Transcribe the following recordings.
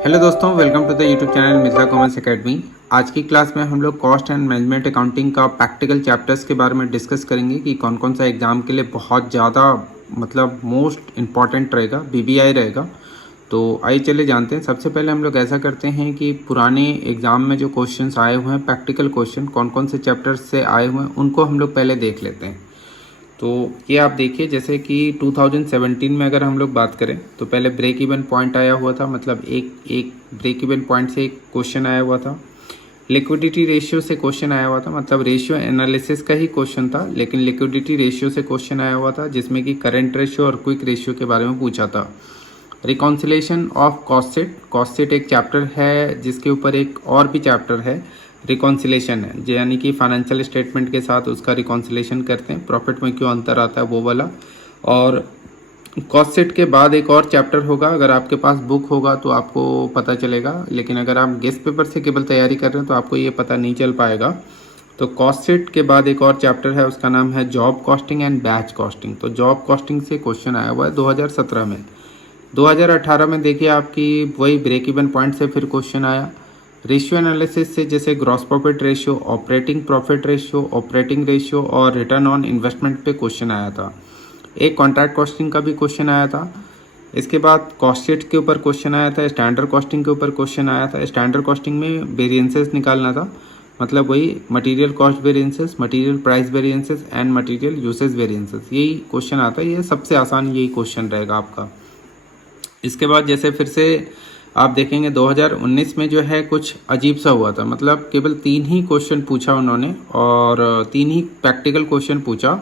Hello दोस्तों, welcome to the YouTube channel Mithila commerce academy. आज की क्लास में हम लोग कॉस्ट एंड मैनेजमेंट अकाउंटिंग का प्रैक्टिकल चैप्टर्स के बारे में डिस्कस करेंगे कि कौन कौन सा एग्ज़ाम के लिए बहुत ज़्यादा मोस्ट इम्पॉर्टेंट रहेगा, बीबीआई रहेगा। तो आइए चले जानते हैं। सबसे पहले हम लोग ऐसा करते हैं कि पुराने एग्ज़ाम में जो क्वेश्चंस आए हुए हैं, प्रैक्टिकल क्वेश्चन कौन कौन से चैप्टर्स से आए हुए हैं, उनको हम लोग पहले देख लेते हैं। तो ये आप देखिए, जैसे कि 2017 में अगर हम लोग बात करें तो पहले ब्रेक इवन पॉइंट आया हुआ था, मतलब एक ब्रेक इवन पॉइंट से एक क्वेश्चन आया हुआ था। लिक्विडिटी रेशियो से क्वेश्चन आया हुआ था, मतलब रेशियो एनालिसिस का ही क्वेश्चन था, लेकिन लिक्विडिटी रेशियो से क्वेश्चन आया हुआ था जिसमें कि करंट रेशियो और क्विक रेशियो के बारे में पूछा था। रिकॉन्सिलेशन ऑफ कॉस्ट शीट एक चैप्टर है जिसके ऊपर एक और भी चैप्टर है, रिकॉन्सिलेशन है, यानी कि फाइनेंशियल स्टेटमेंट के साथ उसका रिकॉन्सिलेशन करते हैं, प्रॉफिट में क्यों अंतर आता है वो वाला। और कॉस्ट शीट के बाद एक और चैप्टर होगा, अगर आपके पास बुक होगा तो आपको पता चलेगा, लेकिन अगर आप गेस्ट पेपर से केवल तैयारी कर रहे हैं तो आपको ये पता नहीं चल पाएगा। तो कॉस्ट शीट के बाद एक और चैप्टर है, उसका नाम है job costing and batch costing. तो जॉब कॉस्टिंग से क्वेश्चन आया हुआ है 2017 में। 2018 में देखिए आपकी वही ब्रेक इवन पॉइंट से फिर क्वेश्चन आया। रेशियो एनालिसिस से जैसे gross profit ratio, operating profit ratio, operating ratio और रिटर्न ऑन इन्वेस्टमेंट पे क्वेश्चन आया था। एक कॉन्ट्रैक्ट कॉस्टिंग का भी क्वेश्चन आया था। इसके बाद कॉस्ट शीट के ऊपर क्वेश्चन आया था, स्टैंडर्ड कॉस्टिंग के ऊपर क्वेश्चन आया था। स्टैंडर्ड कॉस्टिंग में वेरिएंसेस निकालना था, मतलब वही material cost variances, material price variances and material usage variances, यही क्वेश्चन आता है। ये सबसे आसान यही क्वेश्चन रहेगा आपका। इसके बाद जैसे फिर से आप देखेंगे 2019 में जो है कुछ अजीब सा हुआ था, मतलब केवल 3 ही क्वेश्चन पूछा उन्होंने और 3 ही प्रैक्टिकल क्वेश्चन पूछा,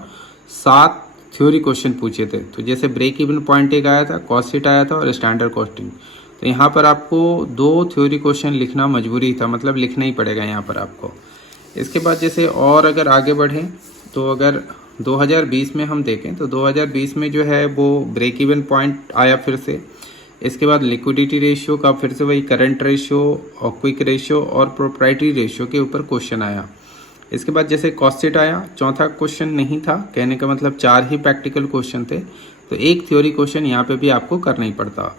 7 थ्योरी क्वेश्चन पूछे थे। तो जैसे ब्रेक इवन पॉइंट एक आया था, कॉस्ट शीट आया था और स्टैंडर्ड कॉस्टिंग। तो यहाँ पर आपको 2 थ्योरी क्वेश्चन लिखना मजबूरी था, मतलब लिखना ही पड़ेगा यहाँ पर आपको। इसके बाद जैसे और अगर आगे बढ़ें तो अगर 2020 में हम देखें तो 2020 में जो है वो ब्रेक इवन पॉइंट आया फिर से। इसके बाद लिक्विडिटी रेशियो का फिर से वही करंट रेशियो और क्विक रेशियो और प्रोप्राइटरी रेशियो के ऊपर क्वेश्चन आया। इसके बाद जैसे कॉस्ट शीट आया, चौथा क्वेश्चन नहीं था, कहने का मतलब 4 ही प्रैक्टिकल क्वेश्चन थे, तो एक थ्योरी क्वेश्चन यहाँ पे भी आपको करना ही पड़ता।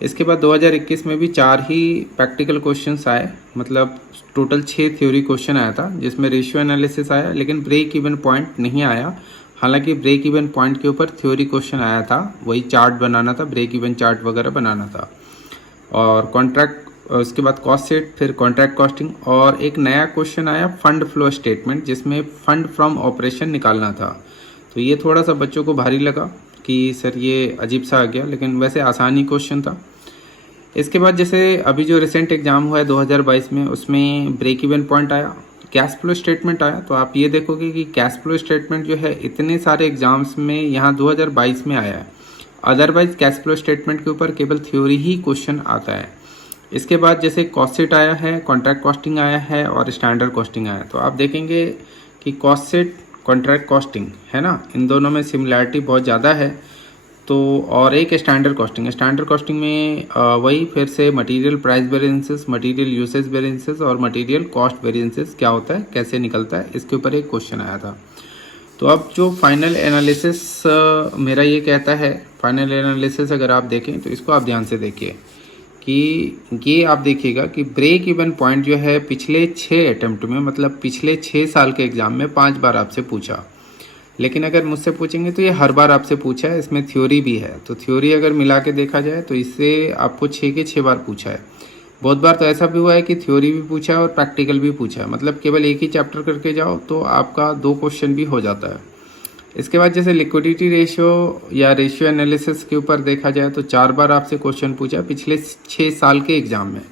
इसके बाद 2021 में भी 4 ही प्रैक्टिकल क्वेश्चंस आए, मतलब टोटल 6 थ्योरी क्वेश्चन आया था जिसमें रेशियो एनालिसिस आया, लेकिन ब्रेक इवन पॉइंट नहीं आया। हालांकि ब्रेक इवन पॉइंट के ऊपर थ्योरी क्वेश्चन आया था, वही चार्ट बनाना था, ब्रेक इवन चार्ट वगैरह बनाना था। और कॉन्ट्रैक्ट, उसके बाद कॉस्ट शीट, फिर कॉन्ट्रैक्ट कॉस्टिंग, और एक नया क्वेश्चन आया फंड फ्लो स्टेटमेंट जिसमें फंड फ्रॉम ऑपरेशन निकालना था। तो ये थोड़ा सा बच्चों को भारी लगा कि सर ये अजीब सा आ गया, लेकिन वैसे आसानी क्वेश्चन था। इसके बाद जैसे अभी जो रिसेंट एग्जाम हुआ है 2022 में, उसमें ब्रेक इवन पॉइंट आया, कैश फ्लो स्टेटमेंट आया। तो आप ये देखोगे कि कैश फ्लो स्टेटमेंट जो है इतने सारे एग्जाम्स में यहाँ 2022 में आया है, अदरवाइज कैश फ्लो स्टेटमेंट के ऊपर केवल थ्योरी ही क्वेश्चन आता है। इसके बाद जैसे कॉस्ट शीट आया है, कॉन्ट्रैक्ट कॉस्टिंग आया है और स्टैंडर्ड कॉस्टिंग आया है। तो आप देखेंगे कि कॉस्ट शीट, कॉन्ट्रैक्ट कॉस्टिंग है ना, इन दोनों में सिमिलैरिटी बहुत ज़्यादा है। तो और एक स्टैंडर्ड कॉस्टिंग में वही फिर से material price variances, material usage variances और मटेरियल कॉस्ट वेरिएंसेस क्या होता है, कैसे निकलता है, इसके ऊपर एक क्वेश्चन आया था। तो अब जो फाइनल एनालिसिस मेरा ये कहता है, फाइनल एनालिसिस अगर आप देखें तो इसको आप ध्यान से देखिए कि ये आप देखिएगा कि ब्रेक इवन पॉइंट जो है पिछले 6 अटेम्प्ट में, मतलब पिछले 6 साल के एग्जाम में 5 बार आपसे पूछा। लेकिन अगर मुझसे पूछेंगे तो ये हर बार आपसे पूछा है, इसमें थ्योरी भी है। तो थ्योरी अगर मिला के देखा जाए तो इससे आपको 6 के 6 बार पूछा है। बहुत बार तो ऐसा भी हुआ है कि थ्योरी भी पूछा है और प्रैक्टिकल भी पूछा है, मतलब केवल एक ही चैप्टर करके जाओ तो आपका 2 क्वेश्चन भी हो जाता है। इसके बाद जैसे लिक्विडिटी रेशियो या रेशियो एनालिसिस के ऊपर देखा जाए तो 4 बार आपसे क्वेश्चन पूछा पिछले 6 साल के एग्जाम में।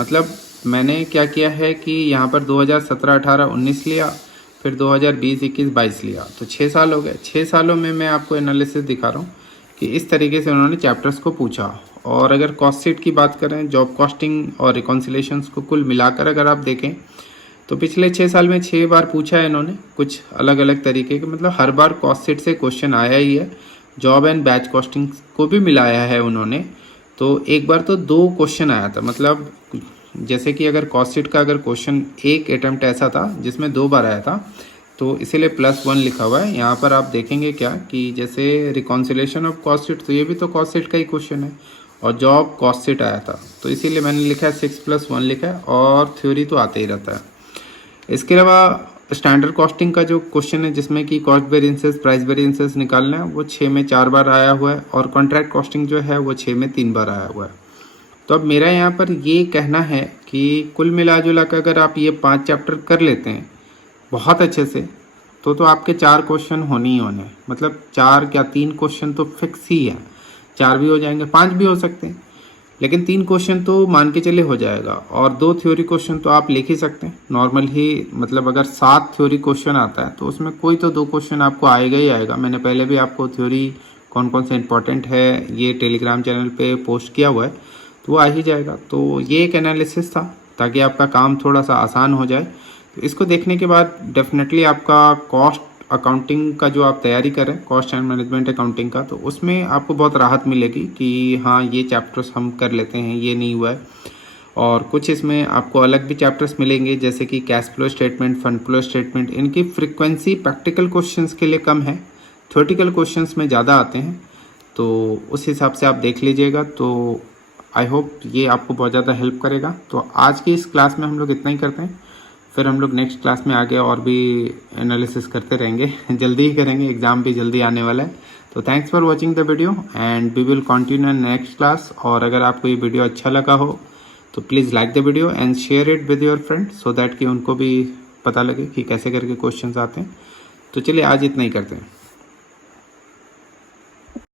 मतलब मैंने क्या किया है कि यहाँ पर 2017, 18, 19 लिया, फिर 2020, 21, 22 लिया, तो 6 साल हो गए। 6 सालों में मैं आपको एनालिसिस दिखा रहा हूँ कि इस तरीके से उन्होंने चैप्टर्स को पूछा। और अगर कॉस्ट शीट की बात करें, जॉब कॉस्टिंग और रिकॉन्सिलेशंस को कुल मिलाकर अगर आप देखें तो पिछले 6 साल में 6 बार पूछा है इन्होंने, कुछ अलग अलग तरीके के, मतलब हर बार कॉस्ट शीट से क्वेश्चन आया ही है। जॉब एंड बैच कॉस्टिंग को भी मिलाया है उन्होंने। तो एक बार तो 2 क्वेश्चन आया था, मतलब जैसे कि अगर कॉस्ट शीट का अगर क्वेश्चन एक अटैम्प्ट ऐसा था जिसमें 2 बार आया था, तो इसीलिए +1 लिखा हुआ है। यहाँ पर आप देखेंगे क्या कि जैसे रिकॉन्सिलेशन ऑफ कॉस्ट शीट, तो ये भी तो कॉस्ट शीट का ही क्वेश्चन है, और जॉब कॉस्ट शीट आया था, तो इसीलिए मैंने लिखा है 6+1 लिखा है, और थ्योरी तो आते ही रहता है। इसके अलावा स्टैंडर्ड कॉस्टिंग का जो क्वेश्चन है जिसमें कि कॉस्ट वेरिएंसेस प्राइस वेरिएंसेस निकालना है, वो 6 में 4 बार आया हुआ है, और कॉन्ट्रैक्ट कॉस्टिंग जो है वो 6 में 3 बार आया हुआ है। तो अब मेरा यहाँ पर ये कहना है कि कुल मिला जुला कर अगर आप ये 5 चैप्टर कर लेते हैं बहुत अच्छे से, तो आपके 4 क्वेश्चन होने ही होने, मतलब 4 या 3 क्वेश्चन तो फिक्स ही है। 4 भी हो जाएंगे, 5 भी हो सकते हैं, लेकिन 3 क्वेश्चन तो मान के चले हो जाएगा, और 2 थ्योरी क्वेश्चन तो आप लिख ही सकते हैं नॉर्मल ही। मतलब अगर 7 थ्योरी क्वेश्चन आता है तो उसमें कोई तो 2 क्वेश्चन आपको आएगा ही आएगा। मैंने पहले भी आपको थ्योरी कौन कौन सा इंपॉर्टेंट है ये टेलीग्राम चैनल पे पोस्ट किया हुआ है, तो वो आ ही जाएगा। तो ये एक एनालिसिस था ताकि आपका काम थोड़ा सा आसान हो जाए। तो इसको देखने के बाद डेफिनेटली आपका कॉस्ट अकाउंटिंग का जो आप तैयारी करें, कॉस्ट एंड मैनेजमेंट अकाउंटिंग का, तो उसमें आपको बहुत राहत मिलेगी कि हाँ ये चैप्टर्स हम कर लेते हैं, ये नहीं हुआ है। और कुछ इसमें आपको अलग भी चैप्टर्स मिलेंगे जैसे कि cash flow statement, fund flow statement. इनकी फ्रीक्वेंसी प्रैक्टिकल क्वेश्चंस के लिए कम है, थ्योरेटिकल क्वेश्चंस में ज़्यादा आते हैं, तो उस हिसाब से आप देख लीजिएगा। तो आई होप ये आपको बहुत ज़्यादा हेल्प करेगा। तो आज की इस क्लास में हम लोग इतना ही करते हैं, फिर हम लोग नेक्स्ट क्लास में आगे और भी एनालिसिस करते रहेंगे। जल्दी ही करेंगे, एग्ज़ाम भी जल्दी आने वाला है। तो thanks for watching the video and we will continue next class. और अगर आपको ये वीडियो अच्छा लगा हो तो please like the video and share it with your friend, so that कि उनको भी पता लगे कि कैसे करके क्वेश्चंस आते हैं। तो चलिए आज इतना ही करते हैं।